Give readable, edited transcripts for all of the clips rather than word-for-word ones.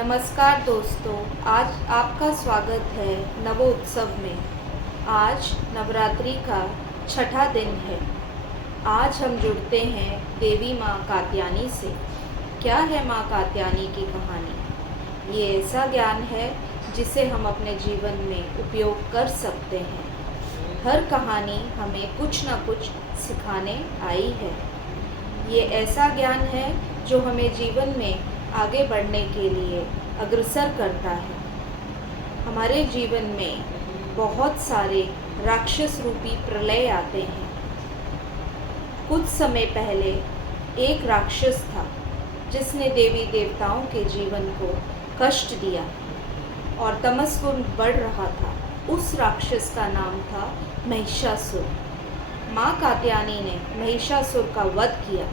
नमस्कार दोस्तों, आज आपका स्वागत है नवोत्सव में। आज नवरात्रि का छठा दिन है। आज हम जुड़ते हैं देवी माँ कात्यायनी से। क्या है माँ कात्यायनी की कहानी? ये ऐसा ज्ञान है जिसे हम अपने जीवन में उपयोग कर सकते हैं। हर कहानी हमें कुछ न कुछ सिखाने आई है। ये ऐसा ज्ञान है जो हमें जीवन में आगे बढ़ने के लिए अग्रसर करता है। हमारे जीवन में बहुत सारे राक्षस रूपी प्रलय आते हैं। कुछ समय पहले एक राक्षस था जिसने देवी देवताओं के जीवन को कष्ट दिया और तमस गुण बढ़ रहा था। उस राक्षस का नाम था महिषासुर। माँ कात्यायनी ने महिषासुर का वध किया।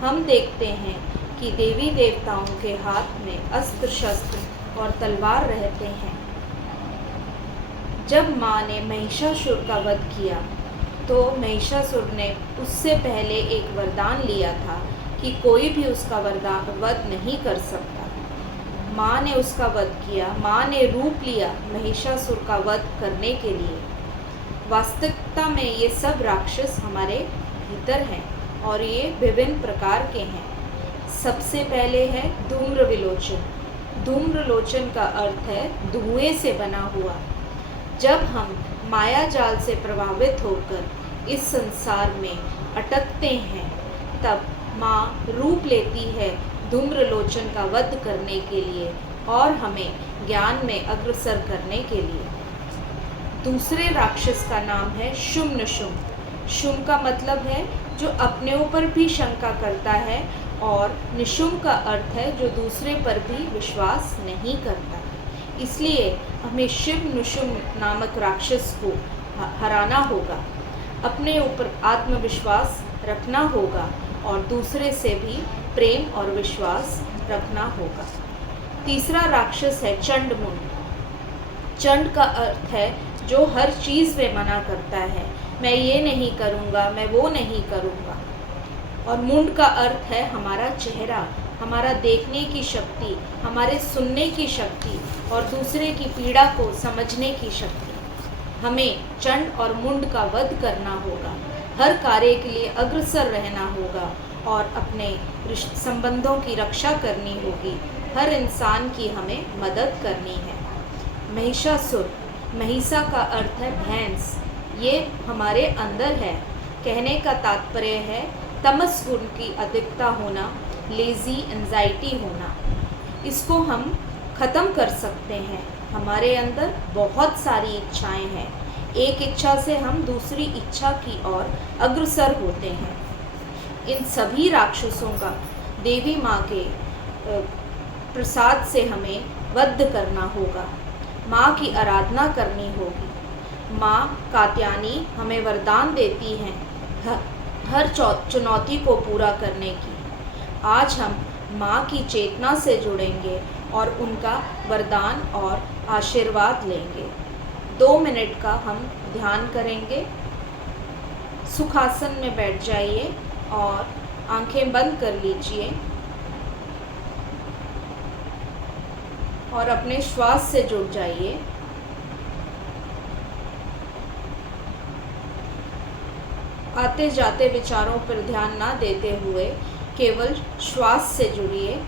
हम देखते हैं कि देवी देवताओं के हाथ में अस्त्र शस्त्र और तलवार रहते हैं। जब माँ ने महिषासुर का वध किया तो महिषासुर ने उससे पहले एक वरदान लिया था कि कोई भी उसका वध नहीं कर सकता। माँ ने उसका वध किया। माँ ने रूप लिया महिषासुर का वध करने के लिए। वास्तविकता में ये सब राक्षस हमारे भीतर हैं और ये विभिन्न प्रकार के हैं। सबसे पहले है धूम्रविलोचन। धूम्रलोचन का अर्थ है धुएं से बना हुआ। जब हम माया जाल से प्रभावित होकर इस संसार में अटकते हैं तब माँ रूप लेती है धूम्रलोचन का वध करने के लिए और हमें ज्ञान में अग्रसर करने के लिए। दूसरे राक्षस का नाम है शुम्भ निशुम्भ। शुम्भ का मतलब है जो अपने ऊपर भी शंका करता है और निशुम्भ का अर्थ है जो दूसरे पर भी विश्वास नहीं करता। इसलिए हमें शुम्भ निशुम्भ नामक राक्षस को हराना होगा। अपने ऊपर आत्मविश्वास रखना होगा और दूसरे से भी प्रेम और विश्वास रखना होगा। तीसरा राक्षस है चंडमुंड। चंड का अर्थ है जो हर चीज़ में मना करता है। मैं ये नहीं करूँगा, मैं वो नहीं करूँगा। और मुंड का अर्थ है हमारा चेहरा, हमारा देखने की शक्ति, हमारे सुनने की शक्ति और दूसरे की पीड़ा को समझने की शक्ति। हमें चंड और मुंड का वध करना होगा। हर कार्य के लिए अग्रसर रहना होगा और अपने संबंधों की रक्षा करनी होगी। हर इंसान की हमें मदद करनी है। महिषासुर, महिषा का अर्थ है भैंस। ये हमारे अंदर है। कहने का तात्पर्य है तमस गुण की अधिकता होना, लेज़ी, एंजाइटी होना। इसको हम ख़त्म कर सकते हैं। हमारे अंदर बहुत सारी इच्छाएं हैं। एक इच्छा से हम दूसरी इच्छा की ओर अग्रसर होते हैं। इन सभी राक्षसों का देवी माँ के प्रसाद से हमें वध करना होगा। माँ की आराधना करनी होगी। माँ कात्यायनी हमें वरदान देती हैं हर चुनौती को पूरा करने की। आज हम माँ की चेतना से जुड़ेंगे और उनका वरदान और आशीर्वाद लेंगे। 2 मिनट का हम ध्यान करेंगे। सुखासन में बैठ जाइए और आंखें बंद कर लीजिए और अपने श्वास से जुड़ जाइए। आते जाते विचारों पर ध्यान ना देते हुए केवल श्वास से जुड़िए।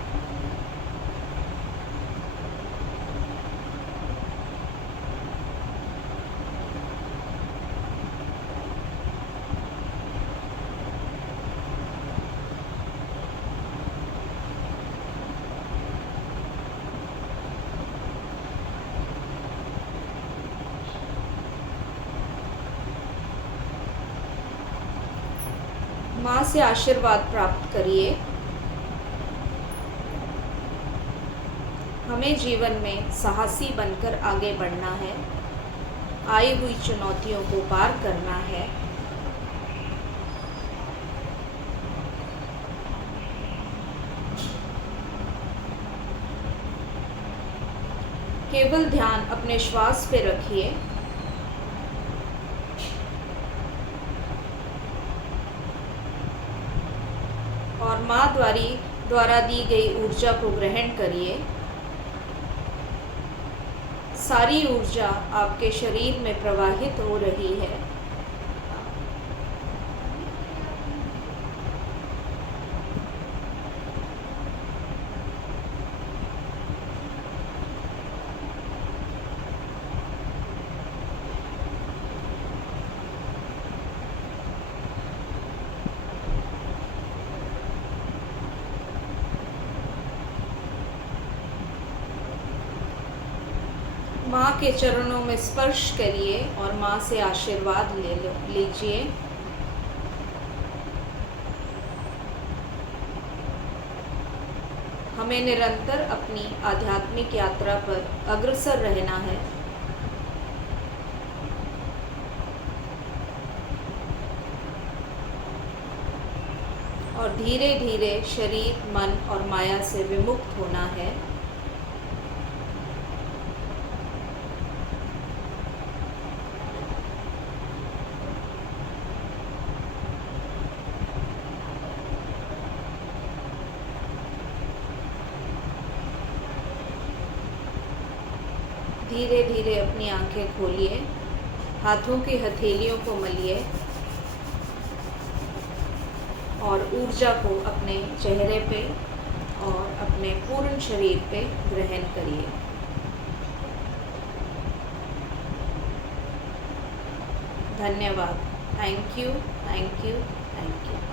माँ से आशीर्वाद प्राप्त करिए। हमें जीवन में साहसी बनकर आगे बढ़ना है। आई हुई चुनौतियों को पार करना है। केवल ध्यान अपने श्वास पे रखिए। और माँ द्वारा दी गई ऊर्जा को ग्रहण करिए। सारी ऊर्जा आपके शरीर में प्रवाहित हो रही है। माँ के चरणों में स्पर्श करिए और माँ से आशीर्वाद लीजिए। हमें निरंतर अपनी आध्यात्मिक यात्रा पर अग्रसर रहना है। और धीरे धीरे शरीर, मन और माया से विमुक्त होना है। धीरे धीरे अपनी आंखें खोलिए, हाथों की हथेलियों को मलिए और ऊर्जा को अपने चेहरे पे और अपने पूर्ण शरीर पे ग्रहण करिए। धन्यवाद। Thank you, thank you, thank you.